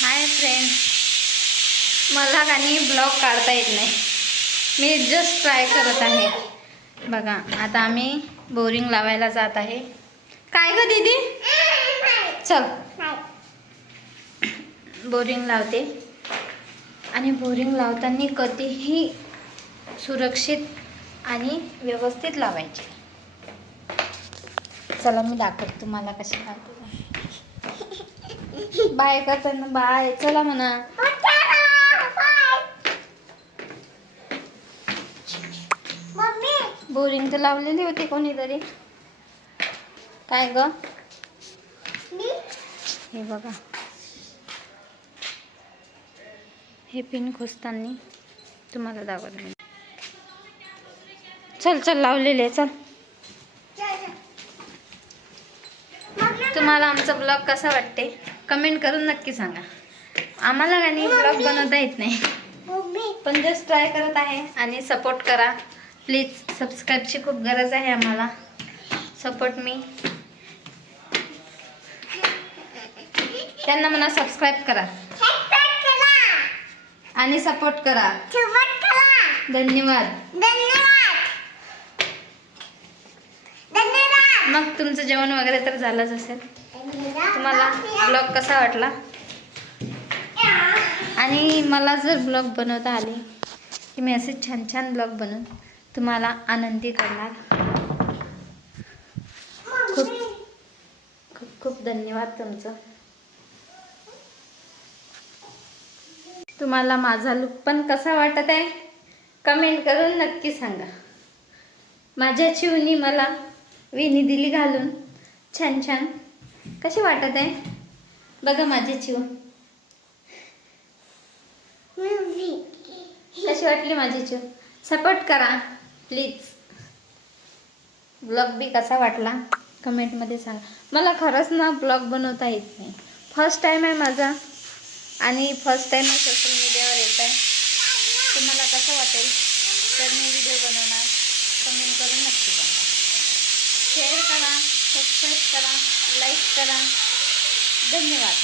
Hi friend, मला काही blog काढता येत नाही. मी जस्ट ट्राय करत आहे. बघा आता आम्ही बोरिंग लावायला जात आहे. काय ग दीदी, चल बोरिंग लावते. आणि बोरिंग लावताना कधीही सुरक्षित आणि व्यवस्थित लावायचे. चला मी दाखवते तुम्हाला कशी लावते. बाय करताना बाय, चला म्हणा. बोरिंग तर लावलेली होती कोणीतरी. काय ग, हे बघा, हे पिन खोसताना तुम्हाला दाखवते. चल चल लावलेले, चल. तुम्हाला आमचा ब्लॉग कसा वाटते कमेंट करून नक्की सांगा. आम्हाला काही ब्लॉग बनवता येत नाही, पण जस्ट ट्राय करत आहे. आणि सपोर्ट करा प्लीज. सबस्क्राईबची खूप गरज आहे आम्हाला. Support me. त्यांना म्हणा सबस्क्राईब करा आणि सपोर्ट करा. धन्यवाद. मग तुमचं जेवण वगैरे तर झालंच असेल. तुम्हाला ब्लॉग कसा वाटला? आणि मला जर ब्लॉग बनवता आले की मी असे छान छान ब्लॉग बनवून तुम्हाला आनंदी करणार. खूप खूप खूप धन्यवाद तुमचं. तुम्हाला माझा लुक पण कसा वाटत आहे कमेंट करून नक्की सांगा. माझ्या चिवनी मला वेणी दिली घालून छान छान. कशी वाटत आहे बघा माझी चिव. कशी वाटली माझी चिव? सपोर्ट करा प्लीज. ब्लॉग बी कसा वाटला कमेंटमध्ये सांगा. मला खरंच ना ब्लॉग बनवता येत नाही. फर्स्ट टाईम आहे माझा आणि फर्स्ट टाईम सोशल मीडियावर येत आहे. तुम्हाला कसं वाटेल तर मी व्हिडिओ बनवणार. कमेंट करून नक्की सांगा. शेअर करा, सबस्क्राईब करा, लाईक करा. धन्यवाद.